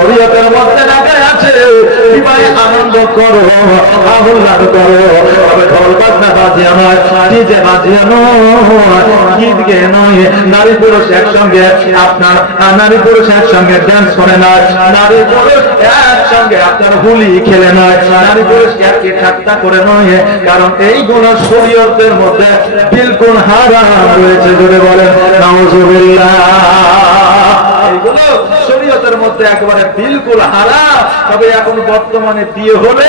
শরীয়তের মধ্যে লেখা আছে বিবাহে আনন্দ করো, আহ্লাদ করো, তবে ঢোল বাজনা বাজিয়ে নয়, ডিজে বাজিয়ে নয়, গীত গেয়ে নয়। নারী পুরুষ একসঙ্গে আপনার নারী পুরুষ একসঙ্গে ডান্স করে নয়, নারী পুরুষ একসঙ্গে আপনার হোলি খেলে নয়, নারী পুরুষ একই ঠাট্টা করে নয়, কারণ এইগুলো শরীয়তের মধ্যে বিলকুল হারাম রয়েছে। জোরে বলেন নাউজুবিল্লাহ। এইগুলো শরীয়তের মধ্যে একেবারে বিলকুল হারাম। তবে এখন বর্তমানে বিয়ে হলে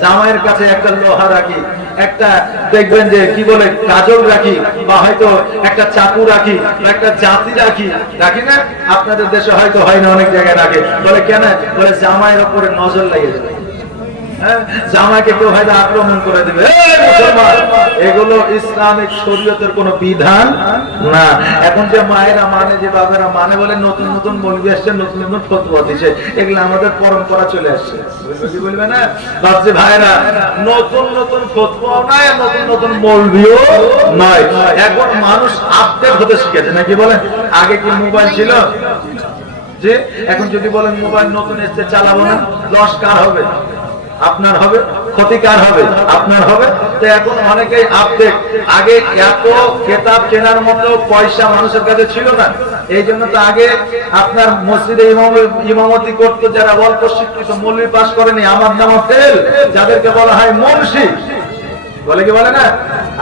জামাইয়ের কাছে একটা লোহা রাখি, একটা দেখবেন যে কি বলে কাজল রাখি, বা হয়তো একটা চাকু রাখি, একটা জাতি রাখি, রাখি না? আপনাদের দেশে হয়তো হয় না, অনেক জায়গায় রাখে। বলে কেন? বলে জামাইয়ের উপরে নজর লেগে যাবে, জামাইকে কেউ হয়তো আক্রমণ করে দেবে। এগুলো ইসলামিক শরীয়তের কোন বিধান না। এখন যে মায়েরা মানে, যে বাবারা মানে, বলে নতুন নতুন মৌলবি আসছে, নতুন নতুন ফতোয়া দিচ্ছে, এগুলো আমাদের পরম্পরা চলে আসছে। বলবে না ভাবছে ভাইরা, নতুন নতুন ফতোয়াও নাই, নতুন নতুন মৌলবিও নয়। এখন মানুষ আপডেট হতে শিখেছে নাকি বলেন? আগে কি মোবাইল ছিল? যে এখন যদি বলেন মোবাইল নতুন এসছে চালাবো না, লস কার হবে? আপনার হবে। ক্ষতি কার হবে? আপনার হবে। তো এখন অনেকেই আপডেট। আগে এত কিতাব কেনার মতো পয়সা মানুষের কাছে ছিল না, এই জন্য তো আগে আপনার মসজিদে ইমামতি করতো যারা অল্প শিক্ষিত, মৌলবি পাস করেনি, আমার নাম ফেল, যাদেরকে বলা হয় মুন্সি, বলে কি বলে না?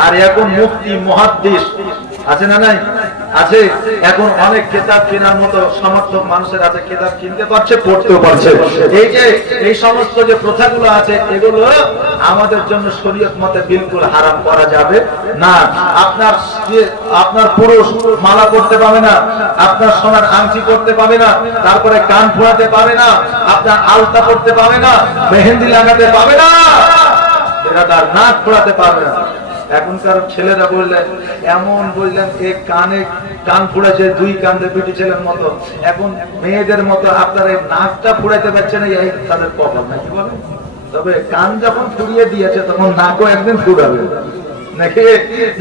আর এখন মুফতি মুহাদ্দিস আছে না নাই? আছে। এখন অনেক কিতাব কেনার মতো সমর্থক মানুষের আছে, কিতাব কিনতে পারছে, পড়তেও পারছে। এই যে এই সমস্ত যে প্রথাগুলো আছে, এগুলো আমাদের জন্য শরীয়ত মতে বিলকুল হারাম করা যাবে না। আপনার পুরুষ মালা পড়তে পাবে না, আপনার সোনার আংটি পড়তে পাবে না, তারপরে কান ফোড়াতে পাবে না, আপনার আলতা পড়তে পাবে না, মেহেন্দি লাগাতে পাবে না, নাক ফোড়াতে পারবে না। এখনকার ছেলেরা বললেন এমন, বললেন এক কানে কান ফুড়েছে, দুই কান্দে পিটি ছেলের মতো। এখন মেয়েদের মতো আপনার এই নাকটা ফুড়াইতে পারছে না, এই তাদের কপাল নাকি বলে। তবে কান যখন ফুরিয়ে দিয়েছে, তখন নাকও একদিন ফুরাবে নাকি?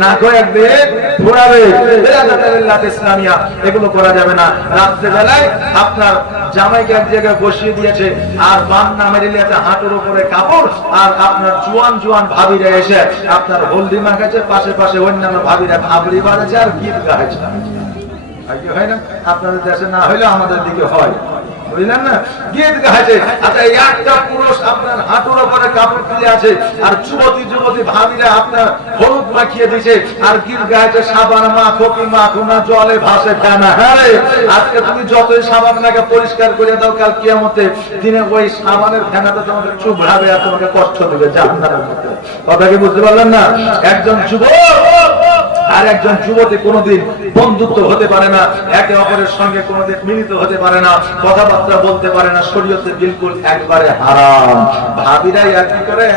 নাকও একদিন ফুরাবে। ইসলামিয়া এগুলো করা যাবে না। রাত্রে বেলায় আপনার জামাইকে এক জায়গায় বসিয়ে দিয়েছে, আর বান্না মেরিলিয়াতে হাঁটুর উপরে কাপড়, আর আপনার জোয়ান জোয়ান ভাবিরা এসে আপনার হলদি মাখাচ্ছে, পাশে পাশে অন্যান্য ভাবিরা ভাবরি বাড়েছে আর গীত গাইছে। হয় না? আপনাদের দেশে না হইলে আমাদের দিকে হয়, বুঝলেন না? গীত গাইছে। আচ্ছা, একটা পুরুষ আপনার হাঁটুর উপরে কাপড় তুলে আছে, আর যুবতী যুবতী ভাবিরা আপনার হলুদ মাখিয়ে দিছে, আর গীত গাইছে সাবান মাখো কি মাখো না, জলে ভাসে ফেনা। হ্যাঁ, আজকে তুমি যতই সাবান লাগে পরিষ্কার করে দাও, কাল কিয়ামতে দিনে ওই সাবানের ফেনাটা তোমাকে চুবড়াবে আর তোমাকে কষ্ট দেবে জাহান্নামের মধ্যে। কথা কি বুঝতে পারলেন না? একজন যুবক আর একজন যুবতী কোনোদিন বন্ধুত্ব হতে পারে না, একে অপরের সঙ্গে কোনোদিন মিলিত হতে পারে না, কথাবার্তা বলতে পারে না। শরীয়তে বিলকুল একবারে হারাম। ভাবিরাই আর কি করে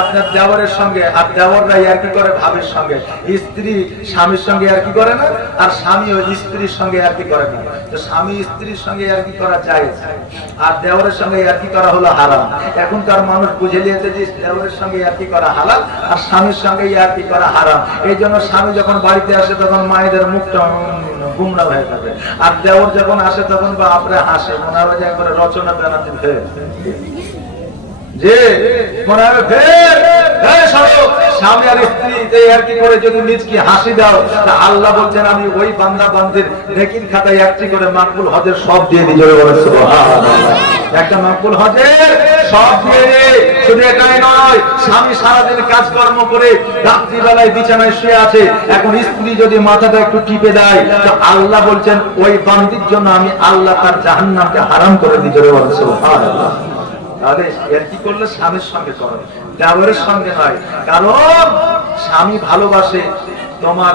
আপনার দেওরের সঙ্গে, আর দেওররাই আর কি করে ভাবির সঙ্গে। স্ত্রী স্বামীর সঙ্গে আর কি করে না, আর স্বামীও স্ত্রীর সঙ্গে আর কি করে না। তো স্বামী স্ত্রীর সঙ্গে আর কি করা যায়, আর দেওরের সঙ্গে আর কি করা হলো হারাম। এখনকার মানুষ বুঝে নিয়েছে যে দেওরের সঙ্গে আর কি করা হালাল, আর স্বামীর সঙ্গে আর কি করা হারাম। এই জন্য স্বামী যখন বাড়িতে আসে তখন মায়েদের মুখটা গুমরা হয়ে থাকে, আর দেওর যখন আসে তখন বা আপনি হাসে, মনে হয় যে একবারে রচনা বেনাতে ফের যে মনে হবে ফের। স্বামী আর স্ত্রী আর কি করে যদি নিজকে হাসি দাও, তা আল্লাহ বলছেন আমি ওই বান্দা বান্দির নেকির খাতায় একটি করে মাকবুল হজের সব দিয়ে দিই। জোরে বলেন সুবহানাল্লাহ। একটা মাকবুল হজের সব দিয়ে দিই। শুধু এটাই নয়, স্বামী সারাদিন কাজকর্ম করে রাত্রিবেলায় বিছানায় শুয়ে আছে, এখন স্ত্রী যদি মাথাটা একটু টিপে দেয়, তো আল্লাহ বলছেন ওই বান্দির জন্য আমি আল্লাহ তার জাহান্নামকে হারাম করে দিই। জোরে বলেন সুবহানাল্লাহ। তাহলে এর কি করলে স্বামীর সঙ্গে করো, দেওরের সঙ্গে নয়। কারণ স্বামী ভালোবাসে তোমার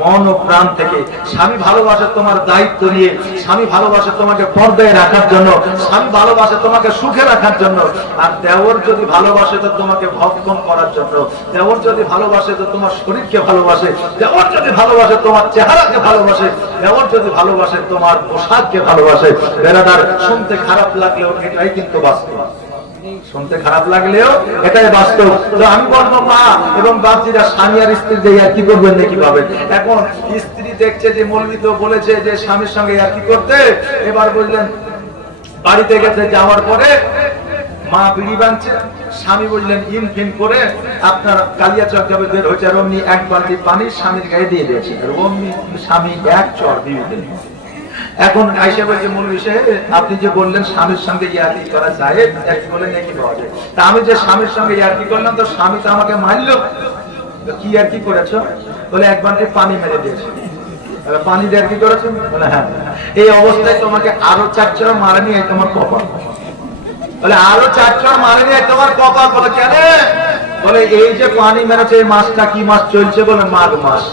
মন ও প্রাণ থেকে, স্বামী ভালোবাসে তোমার দায়িত্ব নিয়ে, স্বামী ভালোবাসে তোমাকে পর্দায় রাখার জন্য, স্বামী ভালোবাসে তোমাকে সুখে রাখার জন্য। আর দেওর যদি ভালোবাসে তো তোমাকে ভক্ষণ করার জন্য, দেওর যদি ভালোবাসে তো তোমার শরীরকে ভালোবাসে, দেওর যদি ভালোবাসে তোমার চেহারাকে ভালোবাসে, দেওর যদি ভালোবাসে তোমার পোশাককে ভালোবাসে। বেরাদার, শুনতে খারাপ লাগলেও এটাই কিন্তু বাস্তব, শুনতে খারাপ লাগলেও এটাই বাস্তব। তো আমি বলবো মা এবং বাপজিরা স্বামী আর স্ত্রী যে আর কি করবেন নাকি পাবেন। এখন স্ত্রী দেখছে যে মৌলবি তো বলেছে যে স্বামীর সঙ্গে আর কি করতে, এবার বললেন বাড়িতে গেছে, যাওয়ার পরে মা বিড়ি বাঁধছে, স্বামী বললেন ইনফিন করে আপনার কালিয়াচক যাবে বের হয়েছে, আর অমনি এক বালতি পানি স্বামীর গায়ে দিয়ে দিয়েছে, আর অমনি স্বামী এক চর বিবিতে। এখন আইসা বলছে মূল বিষয়ে আপনি যে বললেন স্বামীর সঙ্গে ইয়ার্কি করা যায়, একটু বলে নাকি পাওয়া যায়, তা আমি যে স্বামীর সঙ্গে ইয়ার্কি করলাম তো স্বামী তো আমাকে মারলো, কি ইয়ার্কি করেছো? বলে এক বালতি পানি মেরে দিয়েছে। পানি দিয়ে কি করেছো? বলে হ্যাঁ। এই অবস্থায় তোমাকে আরো 4 চড় মারেনি, এই তোমার কপাল। বলে আরো 4 চড় মারেনি, এই তোমার কপাল। বলে কেন? বলে এই যে পানি মেরেছে এই মাসটা কি মাস চলছে? বলে মাঘ মাস।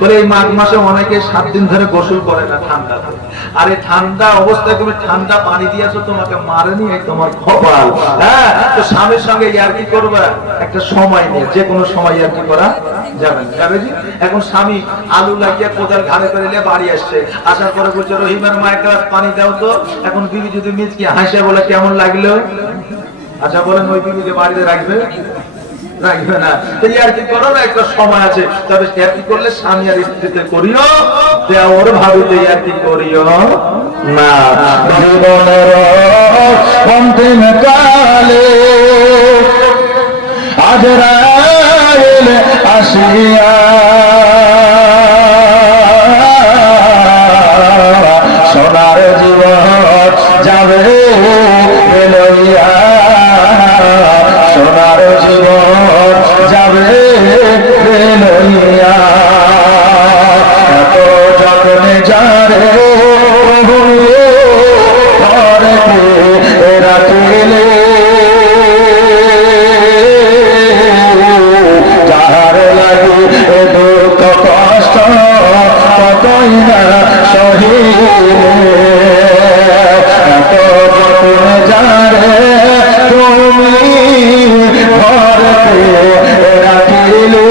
বলে এই মাঘ মাসে অনেকে 7 দিন ধরে গোসল করে না ঠান্ডাতে, আর এই ঠান্ডা অবস্থায় তুমি ঠান্ডা পানি দিয়েছো, তোমাকে মারেনি, এই তোমার কপাল। হ্যাঁ, তো স্বামীর সঙ্গে ইয়ার্কি করবে একটা সময় নিয়ে, যে কোনো সময় ইয়ার্কি করা যাবে না। যাবে জি? এখন স্বামী আলু লাগিয়ে কোদাল ঘাড়ে করে নিয়ে বাড়ি আসছে, আসার পরে বলছে রহিমের মা এক গ্লাস পানি দাও তো। এখন বিবি যদি মিচকি হাসে বলে কেমন লাগলো? আচ্ছা বলেন ওই বিবিকে বাড়িতে রাখবে? রাখবে না। তো ইয়ার্কি করো না, একটা সময় আছে। তবে ইয়ার্কি করলে স্বামী আর স্ত্রীতে করিও, দেওর ভাবিতে ইয়ার্কি করিও না। জীবনের অন্তিম কালে আজরাইল আসিয়া সোনার জীবন যাবে লইয়া, সোনার জীবন যাবে লইয়া। এত যতনে যারে রাখিলে যাহার লাগে দুঃখ কষ্ট কতই না সহিলে। এত যতনে যারে তুমি ঘরতে রাখিলে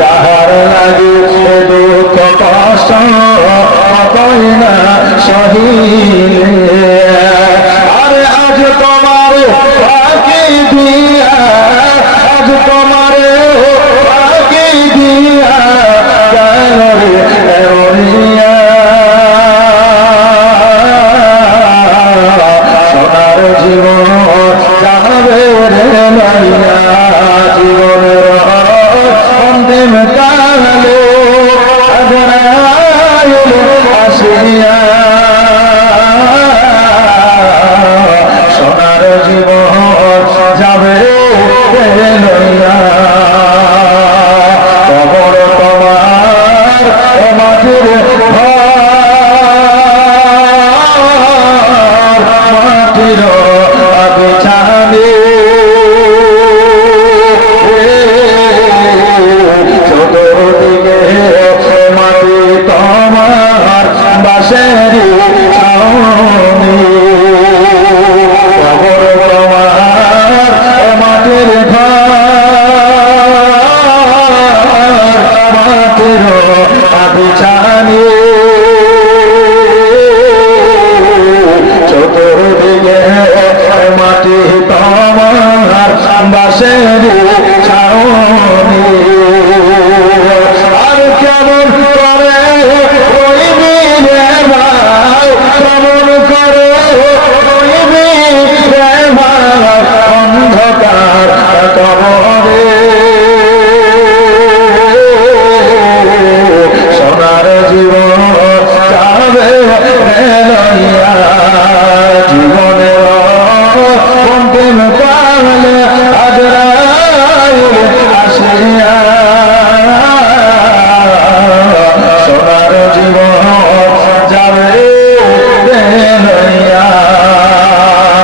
যাহার লাগে দুঃখ কষ্ট কতই না সহিলে।